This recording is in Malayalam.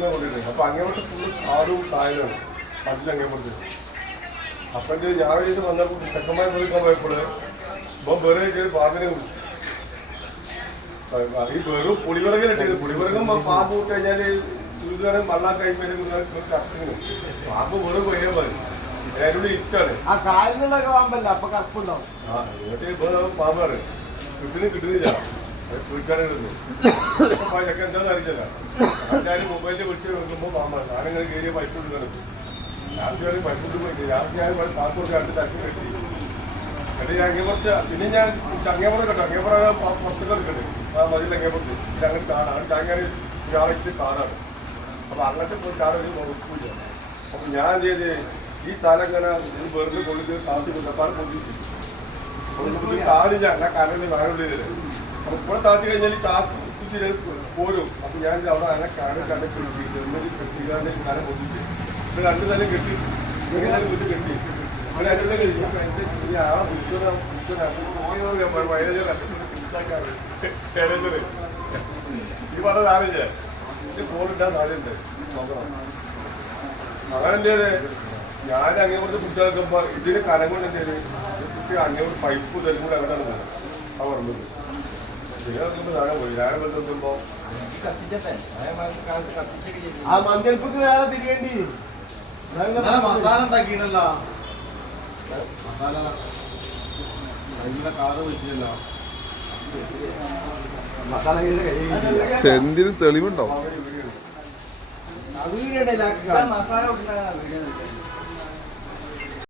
റോഡിനെ കൊണ്ടിരുന്നത്. അപ്പൊ അങ്ങോട്ട് ഫുള്ള് കാടും കായലാണ് അതിലങ്ങോട്ട്. അപ്പൊ ഞാൻ ഇത് വന്നപ്പോൾ ചെക്കന്മാർ പോയിക്കാൻ പോയപ്പോൾ ഇപ്പം വേറെ ചെയ്ത് പാമ്പിനെ ഈ വെറും പുളിവിറകിലിട്ടത്. പുളിവിറകം പാമ്പ് വിട്ട് കഴിഞ്ഞാൽ വീട്ടുകാരൻ വെള്ളം കഴിയുമ്പോൾ കറക്റ്റിന് പാമ്പ് വെറും കൊയ്യാൻ മതി. അതിനുള്ളിൽ ഇറ്റാണ് ആ കാലിലൊക്കെ പാമ്പല്ല. അപ്പൊ കറുപ്പുണ്ടാവും. ആ എന്നിട്ട് പാമ്പാണ് കിട്ടുന്നില്ല. വീട്ടുകാരെ കിട്ടുന്നു. ചെക്കൻ എന്താണെന്ന് അറിയിച്ചല്ല. ഞാൻ മൊബൈലിൽ വിളിച്ച് നോക്കുമ്പോൾ പാമ്പാണ്. ഞാനിങ്ങനെ കയറിയ പൈപ്പ് കൊടുക്കണം. ലാസ്റ്റ് കയറി പൈപ്പ് കൊണ്ട് പോയിട്ട് ലാസ്റ്റ് ഞാൻ പാമ്പ് കൊടുത്ത് രണ്ട് തട്ടി കെട്ടി. എന്നിട്ട് ഞാൻ അങ്ങേപ്പുറത്ത് പിന്നെ ഞാൻ ചങ്ങേപ്പുറം കേട്ടോ. അങ്ങേപ്പുറം പുറത്തൊക്കെ എടുക്കട്ടെ. ആ മതിൽ അങ്ങേപ്പുറത്ത് ഇത് അങ്ങനെ കാടാണ്. ചങ്ങാൻ ഇയാളിച്ച് കാടാണ്. അപ്പൊ അങ്ങനത്തെ പോയി കാടൊരു നോക്കില്ല. അപ്പൊ ഞാൻ ചെയ്ത് ഈ തലങ്ങനെ ഇത് വെറുതെ കൊള്ളിച്ച് താത്തി കൊണ്ടപ്പാട് പൊതിച്ചു കാടില്ല. എന്നാൽ കരണ്ട് നാലുള്ളിൽ അപ്പൊ ഇപ്പോൾ താത്തി കഴിഞ്ഞാൽ കാത്തി പോരും. അപ്പൊ ഞാൻ അവിടെ അങ്ങനെ കാട് കണ്ട് കെട്ടി കെട്ടിക്കാണ്ട് കരം പൊതിച്ച് ഇത് രണ്ടു തലം കെട്ടി ഇങ്ങനെ വീട്ടിൽ കെട്ടി ഇവിടെ അതിനുള്ള ഈ പറഞ്ഞ സാധനല്ലേ ഇത് പോലിട്ടാൻ സാധ്യതയുണ്ട്. അങ്ങനെന്തേത് ഞാൻ അങ്ങോട്ട് കുട്ടി വെക്കുമ്പോ ഇതിന് കരം കൊണ്ട് എന്തേത് കുട്ടി അങ്ങോട്ട് പൈപ്പ് തെലും കൂടെ അങ്ങോട്ടാണ് പോകുന്നത്. ആ പറഞ്ഞത് പിന്നെ വെക്കുമ്പോ സാധനം പോയി. ഞാൻ വെക്കുമ്പോ ആ മഞ്ഞൾപ്പൊക്കെ വേറെ തിരിയേണ്ടി മസാല ഉണ്ടാക്കിയിട്ടല്ലോ. മസാല കാറ് വെച്ചിട്ടല്ലോ. എന്തിനും തെളിവുണ്ടാവും. മസാല